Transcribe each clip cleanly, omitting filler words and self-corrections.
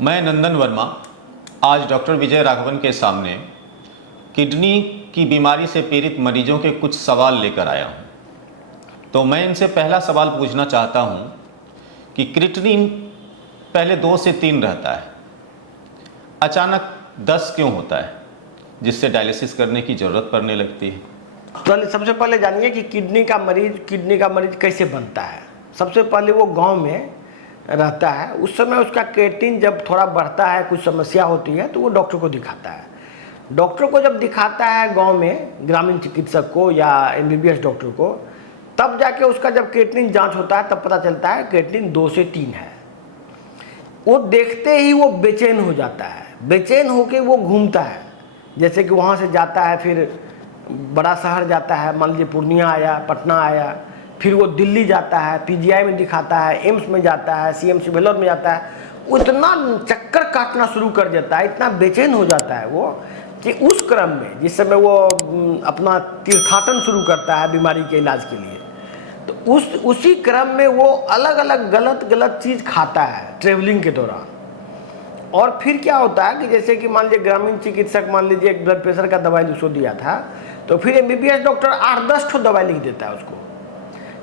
मैं नंदन वर्मा आज डॉक्टर विजय राघवन के सामने किडनी की बीमारी से पीड़ित मरीजों के कुछ सवाल लेकर आया हूं। तो मैं इनसे पहला सवाल पूछना चाहता हूं कि क्रिएटिनिन पहले 2 से 3 रहता है, अचानक 10 क्यों होता है, जिससे डायलिसिस करने की ज़रूरत पड़ने लगती है। तो सबसे पहले जानिए कि किडनी का मरीज कैसे बनता है। सबसे पहले वो गांव में रहता है, उस समय उसका क्रिएटिनिन जब थोड़ा बढ़ता है, कुछ समस्या होती है तो वो डॉक्टर को दिखाता है। डॉक्टर को जब दिखाता है गांव में, ग्रामीण चिकित्सक को या एमबीबीएस डॉक्टर को, तब जाके उसका जब क्रिएटिनिन जांच होता है तब पता चलता है क्रिएटिनिन 2 से 3 है। वो देखते ही वो बेचैन हो जाता है, बेचैन होके वो घूमता है, जैसे कि वहाँ से जाता है, फिर बड़ा शहर जाता है, मान लीजिए पूर्णिया आया, पटना आया, फिर वो दिल्ली जाता है, पीजीआई में दिखाता है, एम्स में जाता है, सीएमसी वेलोर में जाता है। वो इतना चक्कर काटना शुरू कर देता है, इतना बेचैन हो जाता है वो, कि उस क्रम में जिस समय वो अपना तीर्थाटन शुरू करता है बीमारी के इलाज के लिए, तो उसी क्रम में वो अलग अलग गलत चीज़ खाता है ट्रेवलिंग के दौरान। और फिर क्या होता है कि जैसे कि मान लीजिए ग्रामीण चिकित्सक, मान लीजिए एक ब्लड प्रेशर का दवाई उसको दिया था, तो फिर एमबीबीएस डॉक्टर 8-10 ठो दवाई लिख देता है उसको।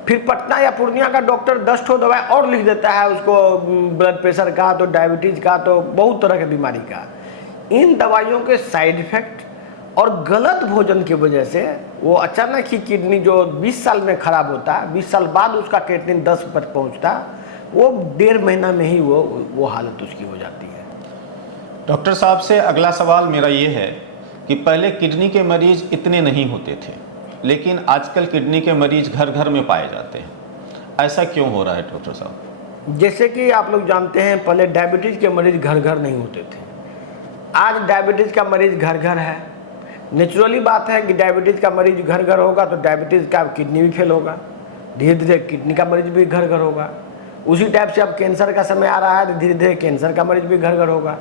फिर पटना या पूर्णिया का डॉक्टर 10 ठो दवाई और लिख देता है उसको, ब्लड प्रेशर का, तो डायबिटीज़ का, तो बहुत तरह की बीमारी का। इन दवाइयों के साइड इफेक्ट और गलत भोजन की वजह से वो अचानक ही किडनी जो 20 साल में खराब होता है, 20 साल बाद उसका क्रिएटिनिन 10 पर पहुँचता, वो 1.5 महीना में ही वो हालत उसकी हो जाती है। डॉक्टर साहब से अगला सवाल मेरा ये है कि पहले किडनी के मरीज इतने नहीं होते थे, लेकिन आजकल किडनी के मरीज घर घर में पाए जाते हैं। ऐसा क्यों हो रहा है डॉक्टर साहब? जैसे कि आप लोग जानते हैं, पहले डायबिटीज़ के मरीज घर घर नहीं होते थे, आज डायबिटीज़ का मरीज घर घर है। नेचुरली बात है कि डायबिटीज़ का मरीज घर घर होगा तो डायबिटीज़ का किडनी भी फेल होगा, धीरे धीरे किडनी का मरीज भी घर घर होगा। उसी टाइप से अब कैंसर का समय आ रहा है तो धीरे धीरे कैंसर का मरीज भी घर घर होगा।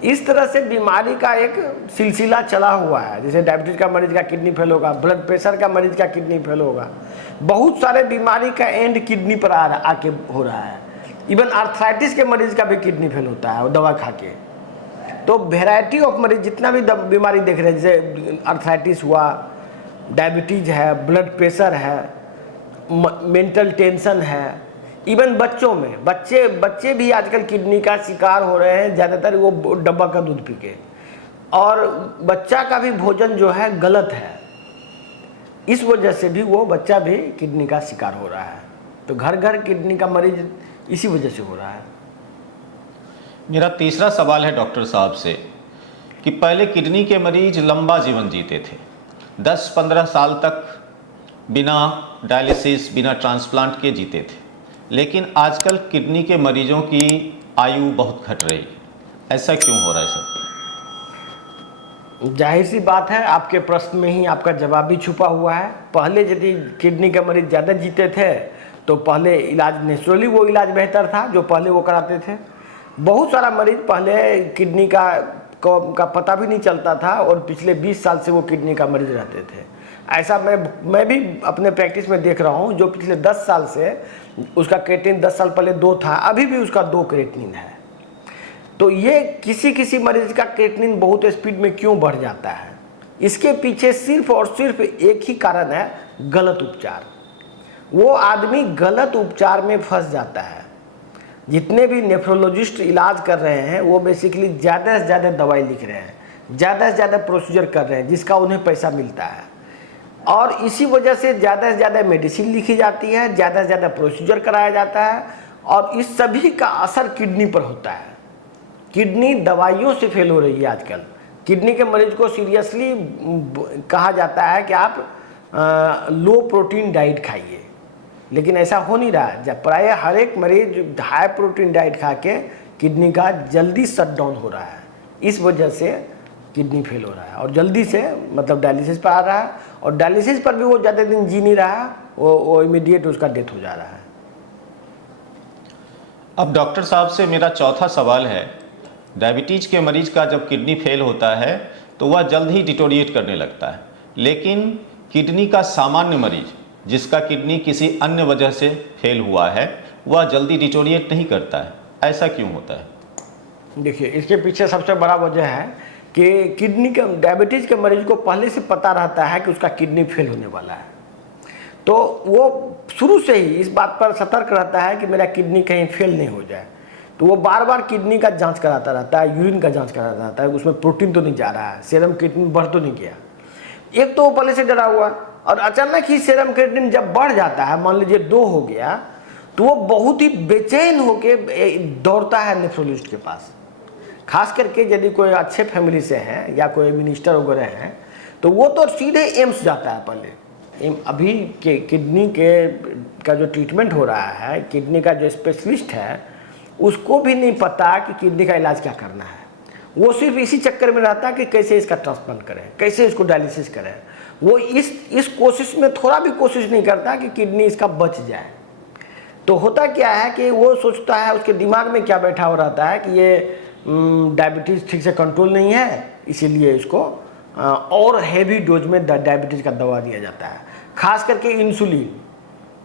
इस तरह से बीमारी का एक सिलसिला चला हुआ है। जैसे डायबिटीज़ का मरीज का किडनी फेल होगा, ब्लड प्रेशर का मरीज का किडनी फेल होगा, बहुत सारे बीमारी का एंड किडनी पर आके हो रहा है। इवन आर्थराइटिस के मरीज का भी किडनी फेल होता है वो दवा खा के। तो वेराइटी ऑफ मरीज जितना भी बीमारी देख रहे हैं, जैसे आर्थराइटिस हुआ, डायबिटीज़ है, ब्लड प्रेशर है, मेंटल टेंशन है, इवन बच्चों में बच्चे भी आजकल किडनी का शिकार हो रहे हैं, ज़्यादातर वो डब्बा का दूध पी के। और बच्चा का भी भोजन जो है गलत है, इस वजह से भी वो बच्चा भी किडनी का शिकार हो रहा है। तो घर घर किडनी का मरीज इसी वजह से हो रहा है। मेरा तीसरा सवाल है डॉक्टर साहब से कि पहले किडनी के मरीज लंबा जीवन जीते थे, 10-15 साल तक बिना डायलिसिस, बिना ट्रांसप्लांट के जीते थे, लेकिन आजकल किडनी के मरीजों की आयु बहुत घट रही है। ऐसा क्यों हो रहा है सर? जाहिर सी बात है, आपके प्रश्न में ही आपका जवाब भी छुपा हुआ है। पहले यदि किडनी के मरीज ज़्यादा जीते थे तो पहले इलाज नेचुरली वो इलाज बेहतर था जो पहले वो कराते थे। बहुत सारा मरीज पहले किडनी का पता भी नहीं चलता था और पिछले 20 साल से वो किडनी का मरीज रहते थे। ऐसा मैं भी अपने प्रैक्टिस में देख रहा हूँ, जो पिछले 10 साल से उसका क्रिएटिनिन 10 साल पहले 2 था, अभी भी उसका 2 क्रिएटिनिन है। तो ये किसी मरीज का क्रिएटिनिन बहुत स्पीड में क्यों बढ़ जाता है, इसके पीछे सिर्फ और सिर्फ एक ही कारण है, गलत उपचार। वो आदमी गलत उपचार में फंस जाता है। जितने भी नेफ्रोलॉजिस्ट इलाज कर रहे हैं वो बेसिकली ज़्यादा से ज़्यादा दवाई लिख रहे हैं, ज़्यादा से ज़्यादा प्रोसीजर कर रहे हैं जिसका उन्हें पैसा मिलता है, और इसी वजह से ज़्यादा ज़्यादा मेडिसिन लिखी जाती है, ज़्यादा से ज़्यादा प्रोसीजर कराया जाता है, और इस सभी का असर किडनी पर होता है। किडनी दवाइयों से फेल हो रही है आजकल। किडनी के मरीज को सीरियसली कहा जाता है कि आप लो प्रोटीन डाइट खाइए, लेकिन ऐसा हो नहीं रहा है। जब प्राय हर एक मरीज हाई प्रोटीन डाइट खा के किडनी का जल्दी शट डाउन हो रहा है, इस वजह से किडनी फेल हो रहा है और जल्दी से मतलब डायलिसिस पर आ रहा है, और डायलिसिस पर भी वो ज़्यादा दिन जी नहीं रहा, वो इमीडिएट उसका डेथ हो जा रहा है। अब डॉक्टर साहब से मेरा चौथा सवाल है, डायबिटीज़ के मरीज का जब किडनी फेल होता है तो वह जल्द ही डिटोरिएट करने लगता है, लेकिन किडनी का सामान्य मरीज जिसका किडनी किसी अन्य वजह से फेल हुआ है वह जल्दी डिटोरिएट नहीं करता है। ऐसा क्यों होता है? देखिए, इसके पीछे सबसे बड़ा वजह है कि किडनी के डायबिटीज़ के मरीज को पहले से पता रहता है कि उसका किडनी फेल होने वाला है, तो वो शुरू से ही इस बात पर सतर्क रहता है कि मेरा किडनी कहीं फेल नहीं हो जाए। तो वो बार बार किडनी का जांच कराता रहता है, यूरिन का जांच कराता रहता है, उसमें प्रोटीन तो नहीं जा रहा है, सीरम क्रिएटिनिन बढ़ तो नहीं गया। एक तो वो पहले से डरा हुआ, और अचानक ही सीरम क्रिएटिनिन जब बढ़ जाता है, मान लीजिए 2 हो गया, तो वो बहुत ही बेचैन होकर दौड़ता है नेफ्रोलॉजिस्ट के पास। खास करके यदि कोई अच्छे फैमिली से हैं या कोई मिनिस्टर वगैरह हैं, तो वो तो सीधे एम्स जाता है पहले। अभी के किडनी का जो ट्रीटमेंट हो रहा है, किडनी का जो स्पेशलिस्ट है, उसको भी नहीं पता कि किडनी का इलाज क्या करना है। वो सिर्फ इसी चक्कर में रहता है कि कैसे इसका ट्रांसप्लांट करें, कैसे इसको डायलिसिस करें। वो इस कोशिश में थोड़ा भी कोशिश नहीं करता कि किडनी इसका बच जाए। तो होता क्या है कि वो सोचता है, उसके दिमाग में क्या बैठा हो रहता है कि ये डायबिटीज़ ठीक से कंट्रोल नहीं है, इसीलिए इसको और हेवी डोज में डायबिटीज़ का दवा दिया जाता है, खास करके इंसुलिन।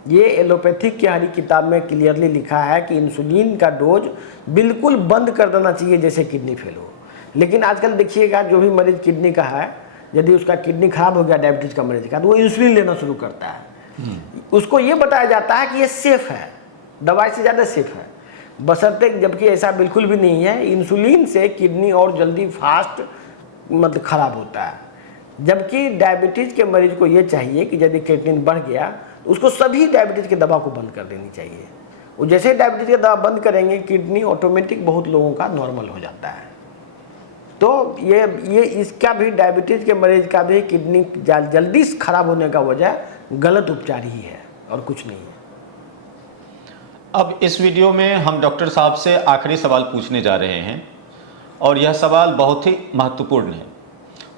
ये एलोपैथिक की हरी किताब में क्लियरली लिखा है कि इंसुलिन का डोज बिल्कुल बंद कर देना चाहिए जैसे किडनी फेल हो। लेकिन आजकल देखिएगा, जो भी मरीज किडनी का है, यदि उसका किडनी खराब हो गया डायबिटीज़ का मरीज का, तो वो इंसुलिन लेना शुरू करता है। उसको ये बताया जाता है कि ये सेफ है, दवाई से ज़्यादा सेफ है, बशर्ते, जबकि ऐसा बिल्कुल भी नहीं है। इंसुलिन से किडनी और जल्दी फास्ट मतलब खराब होता है। जबकि डायबिटीज़ के मरीज को ये चाहिए कि यदि क्रिएटिनिन बढ़ गया तो उसको सभी डायबिटीज़ की दवा को बंद कर देनी चाहिए। वो जैसे डायबिटीज़ की दवा बंद करेंगे, किडनी ऑटोमेटिक बहुत लोगों का नॉर्मल हो जाता है। तो ये इसका भी, डायबिटीज़ के मरीज का भी किडनी जल्दी खराब होने का वजह गलत उपचार ही है और कुछ नहीं है। अब इस वीडियो में हम डॉक्टर साहब से आखिरी सवाल पूछने जा रहे हैं, और यह सवाल बहुत ही महत्वपूर्ण है।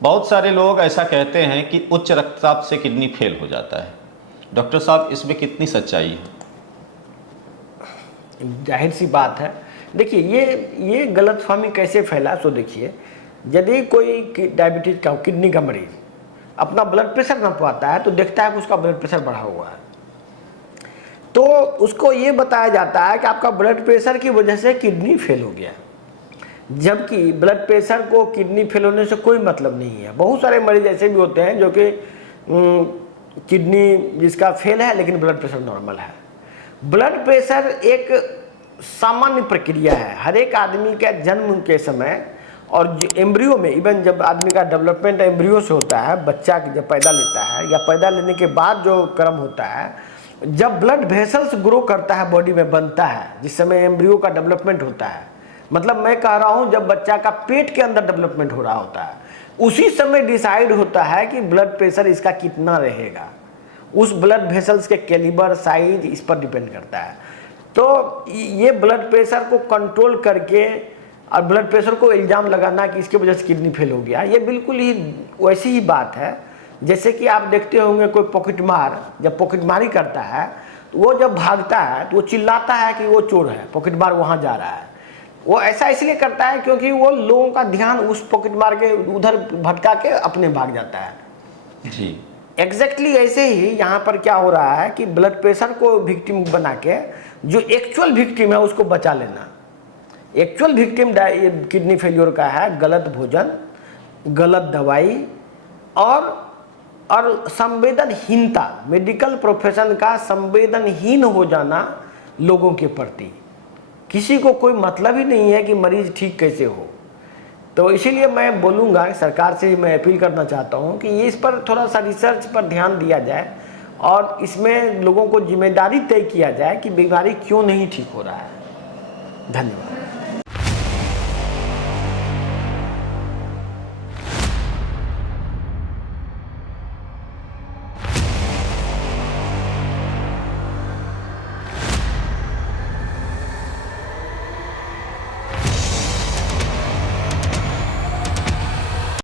बहुत सारे लोग ऐसा कहते हैं कि उच्च रक्तचाप से किडनी फेल हो जाता है। डॉक्टर साहब, इसमें कितनी सच्चाई है? जाहिर सी बात है। देखिए, ये गलतफहमी कैसे फैला, सो देखिए, यदि कोई डायबिटीज़ का किडनी का मरीज अपना ब्लड प्रेशर नापवाता है तो देखता है कि उसका ब्लड प्रेशर बढ़ा हुआ है, तो उसको ये बताया जाता है कि आपका ब्लड प्रेशर की वजह से किडनी फेल हो गया। जबकि ब्लड प्रेशर को किडनी फेल होने से कोई मतलब नहीं है। बहुत सारे मरीज ऐसे भी होते हैं जो कि किडनी जिसका फेल है लेकिन ब्लड प्रेशर नॉर्मल है। ब्लड प्रेशर एक सामान्य प्रक्रिया है। हर एक आदमी के जन्म के समय और जो एम्ब्रियो में, इवन जब आदमी का डेवलपमेंट एम्ब्रियो से होता है, बच्चा जब पैदा लेता है या पैदा लेने के बाद जो क्रम होता है, जब ब्लड वेसल्स ग्रो करता है, बॉडी में बनता है, जिस समय एम्ब्रियो का डेवलपमेंट होता है, मतलब मैं कह रहा हूँ जब बच्चा का पेट के अंदर डेवलपमेंट हो रहा होता है, उसी समय डिसाइड होता है कि ब्लड प्रेशर इसका कितना रहेगा। उस ब्लड वेसल्स के कैलिबर, साइज, इस पर डिपेंड करता है। तो ये ब्लड प्रेशर को कंट्रोल करके और ब्लड प्रेशर को इल्ज़ाम लगाना कि इसकी वजह से किडनी फेल हो गया, ये बिल्कुल ही वैसी ही बात है जैसे कि आप देखते होंगे कोई पॉकेटमार जब पॉकेटमारी करता है, तो वो जब भागता है तो वो चिल्लाता है कि वो चोर है, पॉकेटमार वहाँ जा रहा है। वो ऐसा इसलिए करता है क्योंकि वो लोगों का ध्यान उस पॉकेटमार के उधर भटका के अपने भाग जाता है। जी, एग्जैक्टली ऐसे ही यहाँ पर क्या हो रहा है कि ब्लड प्रेशर को विक्टिम बना के जो एक्चुअल विक्टिम है उसको बचा लेना। एक्चुअल विक्टिम किडनी फेल्योर का है गलत भोजन, गलत दवाई और संवेदनहीनता, मेडिकल प्रोफेशन का संवेदनहीन हो जाना लोगों के प्रति। किसी को कोई मतलब ही नहीं है कि मरीज ठीक कैसे हो। तो इसीलिए मैं बोलूँगा, सरकार से मैं अपील करना चाहता हूँ कि इस पर थोड़ा सा रिसर्च पर ध्यान दिया जाए और इसमें लोगों को जिम्मेदारी तय किया जाए कि बीमारी क्यों नहीं ठीक हो रहा है। धन्यवाद।